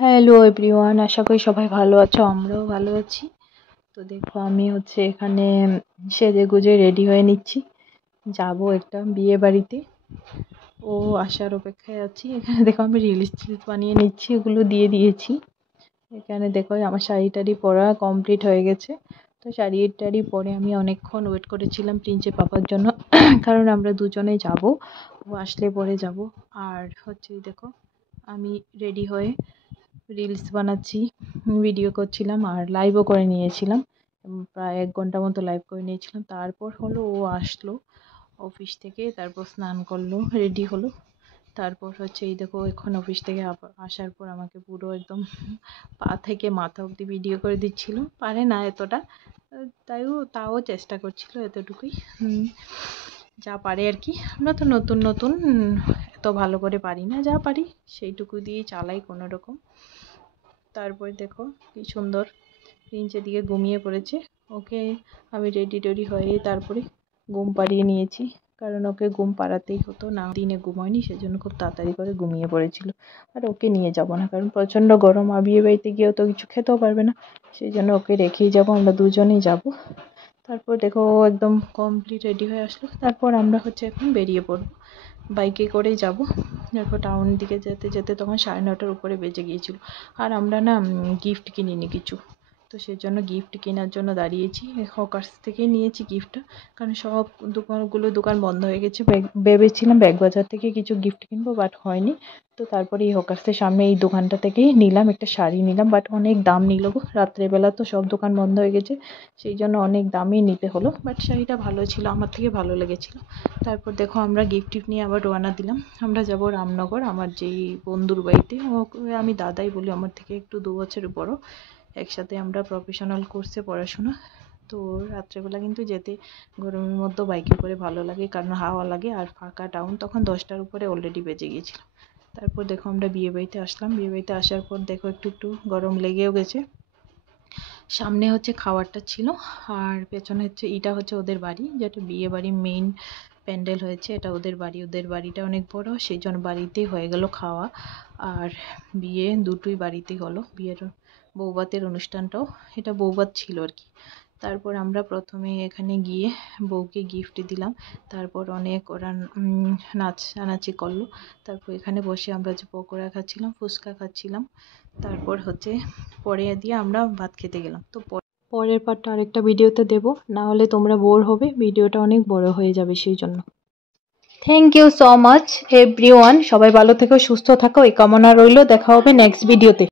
Hello everyone, আশা করি সবাই ভালো আছো, আমরাও ভালো আছি। তো দেখো আমি এখানে সেজে গুজে রেডি হয়ে নিচ্ছি, যাব একটা বিয়ে বাড়িতে। ও আসার অপেক্ষায় আছি। এখানে দেখো আমি রিলস টিলস বানিয়ে নিচ্ছি, ওগুলো দিয়ে দিয়েছি। এখানে দেখো আমার শাড়ি টাড়ি পরা কমপ্লিট হয়ে গেছে। তো শাড়ি টাড়ি পরে আমি অনেকক্ষণ ওয়েট করেছিলাম প্রিন্সের পাপার জন্য, কারণ আমরা দুজনেই যাব, ও আসলে পরে যাব। আর দেখো আমি রেডি হয়ে রিলস বানাচ্ছি, ভিডিও করছিলাম আর লাইভও করে নিয়েছিলাম। প্রায় 1 ঘন্টা মতো লাইভ করে নিয়েছিলাম। তারপর হলো ও আসলো অফিস থেকে, তারপর স্নান করলো, রেডি হলো। তারপর এই দেখো এখন অফিস থেকে আসার পর আমাকে পুরো একদম পা থেকে মাথা অবধি ভিডিও করে দিচ্ছিল। পারে না এতটা, তাও চেষ্টা করছিল এতটুকুই, যা পারে আর কি। আমরা তো নতুন নতুন, এত ভালো করে পারি না, যা পারি সেইটুকু দিয়ে চালাই কোনো রকম। তারপর দেখো কি সুন্দর প্রিন্সের দিকে ঘুমিয়ে পড়েছে। ওকে আমি রেডি টেডি হয়ে তারপরে ঘুম পাড়িয়ে নিয়েছি, কারণ ওকে ঘুম পাড়াতেই হতো না, দিনে ঘুমায়নি, সেজন্য খুব তাড়াতাড়ি করে ঘুমিয়ে পড়েছিল। আর ওকে নিয়ে যাব না, কারণ প্রচণ্ড গরম, আর বিয়ে বাড়িতে গিয়েও তো কিছু খেতেও পারবে না, সেই জন্য ওকে রেখেই যাব, আমরা দুজনেই যাব। তারপর দেখো ও একদম কমপ্লিট রেডি হয়ে আসলো। তারপর আমরা এখন বেরিয়ে পড়বো, বাইকে করেই যাব। তারপর টাউন দিকে যেতে যেতে তখন 9:30টার উপরে বেজে গিয়েছিল। আর আমরা না গিফট কিনিনি কিছু, তো সেজন্য গিফট কেনার জন্য দাঁড়িয়েছি। হকার্স থেকেই নিয়েছি গিফটটা, কারণ সব দোকান বন্ধ হয়ে গেছে। ভেবেছিলাম ব্যাগ বাজার থেকে কিছু গিফট কিনবো, বাট হয়নি। তো তারপরে এই হকার্সের সামনে এই দোকানটা থেকেই নিলাম, একটা শাড়ি নিলাম, বাট অনেক দাম নিল গো। রাত্রেবেলা তো সব দোকান বন্ধ হয়ে গেছে, সেই জন্য অনেক দামই নিতে হলো, বাট শাড়িটা ভালো ছিল, আমার থেকে ভালো লেগেছিলো। তারপর দেখো আমরা গিফট টিফট নিয়ে আবার রওনা দিলাম। আমরা যাব রামনগর, আমার যেই বন্ধুর বাড়িতে। ওকে আমি দাদাই বলি, আমার থেকে একটু 2 বছরের বড়। একসাথে আমরা প্রফেশনাল কোর্সে পড়াশোনা। তো রাত্রেবেলা কিন্তু যেতে গরমের মধ্যে বাইকে করে ভালো লাগে, কারণ হাওয়া লাগে আর ফাঁকা টাউন। তখন 10টার উপরে অলরেডি বেজে গিয়েছিল। তারপর দেখো আমরা বিয়ে বাড়িতে আসলাম। বিয়ে বাড়িতে আসার পর দেখো একটু গরম লেগেও গেছে। সামনে খাওয়ারটা ছিল, আর পেছনে এটা ওদের বাড়ি, যেটা বিয়ে বাড়ি মেইন প্যান্ডেল হয়েছে, এটা ওদের বাড়ি। ওদের বাড়িটা অনেক বড়, সেই জন্য বাড়িতেই হয়ে গেল খাওয়া আর বিয়ে, দুটোই বাড়িতেই হলো। বিয়ের বৌভাতের অনুষ্ঠানটাও, এটা বৌভাত ছিল আর কি। তারপর আমরা প্রথমে এখানে গিয়ে বউকে গিফট দিলাম। তারপর অনেক ওরা নাচানাচি করলো। তারপর এখানে বসে আমরা পকোড়া খাচ্ছিলাম, ফুচকা খাচ্ছিলাম। তারপর পরে দিয়ে আমরা ভাত খেতে গেলাম। তো পরের পার্টটা আরেকটা ভিডিওতে দেব, না হলে তোমরা বোর হবে, ভিডিওটা অনেক বড় হয়ে যাবে, সেই জন্য। Thank you so much everyone, সবাই ভালো থেকো, সুস্থ থাকো, এই কামনা রইল। দেখা হবে নেক্সট ভিডিওতে।